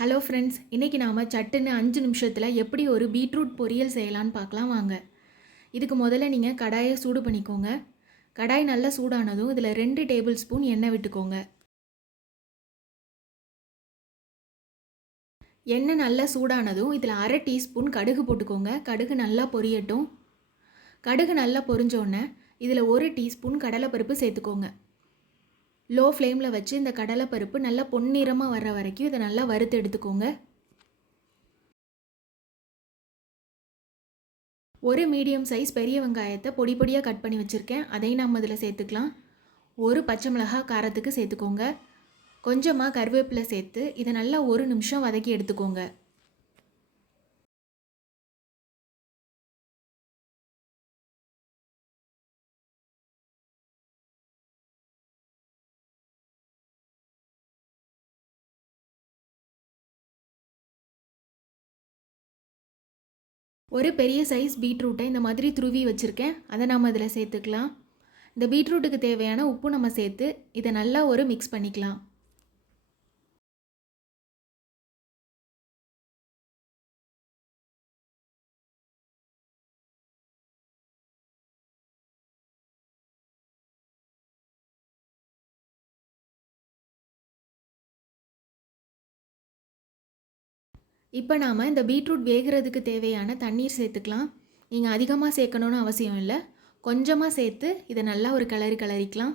Hello friends, இன்றைக்கி நாம் சட்டுன்னு 5 நிமிஷத்தில் எப்படி ஒரு பீட்ரூட் பொரியல் செய்யலான்னு பார்க்கலாம் வாங்க. இதுக்கு முதல்ல நீங்கள் கடாயை சூடு பண்ணிக்கோங்க. கடாய் நல்லா சூடானதும் இதில் 2 டேபிள் ஸ்பூன் எண்ணெய் விட்டுக்கோங்க. எண்ணெய் நல்லா சூடானதும் இதில் 1/2 டீஸ்பூன் கடுகு போட்டுக்கோங்க. கடுகு நல்லா பொரியட்டும். கடுகு நல்லா பொரிஞ்சோடனே இதில் 1 டீஸ்பூன் கடலைப்பருப்பு சேர்த்துக்கோங்க. லோ ஃப்ளேமில் வச்சு இந்த கடலைப்பருப்பு நல்லா பொன்னிறமாக வர்ற வரைக்கும் இதை நல்லா வறுத்து எடுத்துக்கோங்க. ஒரு மீடியம் சைஸ் பெரிய வெங்காயத்தை பொடி பொடியாக கட் பண்ணி வச்சுருக்கேன். அதையும் நம்ம இதில் சேர்த்துக்கலாம். ஒரு பச்சை மிளகாய் காரத்துக்கு சேர்த்துக்கோங்க. கொஞ்சமாக கருவேப்பிலை சேர்த்து இதை நல்லா 1 நிமிஷம் வதக்கி எடுத்துக்கோங்க. ஒரு பெரிய சைஸ் பீட்ரூட்டை இந்த மாதிரி துருவி வச்சுருக்கேன். அதை நம்ம இதில் சேர்த்துக்கலாம். இந்த பீட்ரூட்டுக்கு தேவையான உப்பு நம்ம சேர்த்து இதை நல்லா ஒரு மிக்ஸ் பண்ணிக்கலாம். இப்போ நாம் இந்த பீட்ரூட் வேகிறதுக்கு தேவையான தண்ணீர் சேர்த்துக்கலாம். நீங்கள் அதிகமாக சேர்க்கணுன்னு அவசியம் இல்லை. கொஞ்சமாக சேர்த்து இதை நல்லா ஒரு கிளறிக்கலாம்.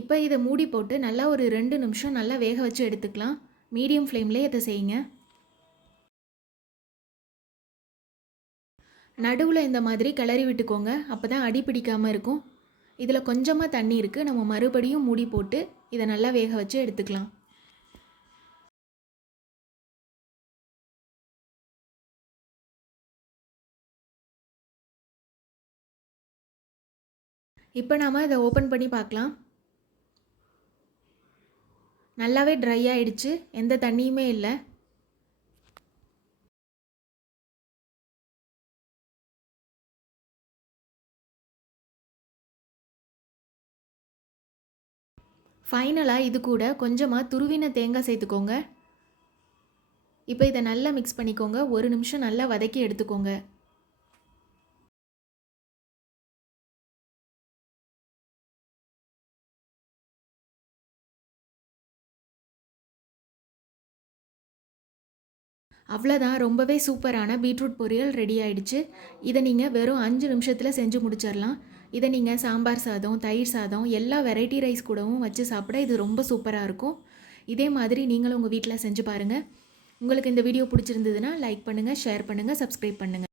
இப்போ இதை மூடி போட்டு நல்லா ஒரு 2 நிமிஷம் நல்லா வேக வச்சு எடுத்துக்கலாம். மீடியம் ஃப்ளேம்லேயே இதை செய்யுங்க. நடுவில் இந்த மாதிரி கிளறி விட்டுக்கோங்க. அப்போ தான் அடி பிடிக்காமல் இருக்கும். இதில் கொஞ்சமாக தண்ணி இருக்குது. நம்ம மறுபடியும் மூடி போட்டு இதை நல்லா வேக வச்சு எடுத்துக்கலாம். இப்போ நாம் இதை ஓப்பன் பண்ணி பார்க்கலாம். நல்லாவே ட்ரை ஆகிடுச்சு. எந்த தண்ணியுமே இல்லை. ஃபைனலாக இது கூட கொஞ்சமாக துருவின தேங்காய் சேர்த்துக்கோங்க. இப்போ இதை நல்லா மிக்ஸ் பண்ணிக்கோங்க. 1 நிமிஷம் நல்லா வதக்கி எடுத்துக்கோங்க. அவ்வளோதான், ரொம்பவே சூப்பரான பீட்ரூட் பொரியல் ரெடி ஆகிடுச்சு. இதை நீங்கள் வெறும் 5 நிமிஷத்தில் செஞ்சு முடிச்சிடலாம். இதை நீங்கள் சாம்பார் சாதம், தயிர் சாதம், எல்லா வெரைட்டி ரைஸ் கூடவும் வச்சு சாப்பிட இது ரொம்ப சூப்பராக இருக்கும். இதே மாதிரி நீங்களும் உங்கள் வீட்டில் செஞ்சு பாருங்கள். உங்களுக்கு இந்த வீடியோ பிடிச்சிருந்ததுன்னா லைக் பண்ணுங்கள், ஷேர் பண்ணுங்கள், சப்ஸ்கிரைப் பண்ணுங்கள்.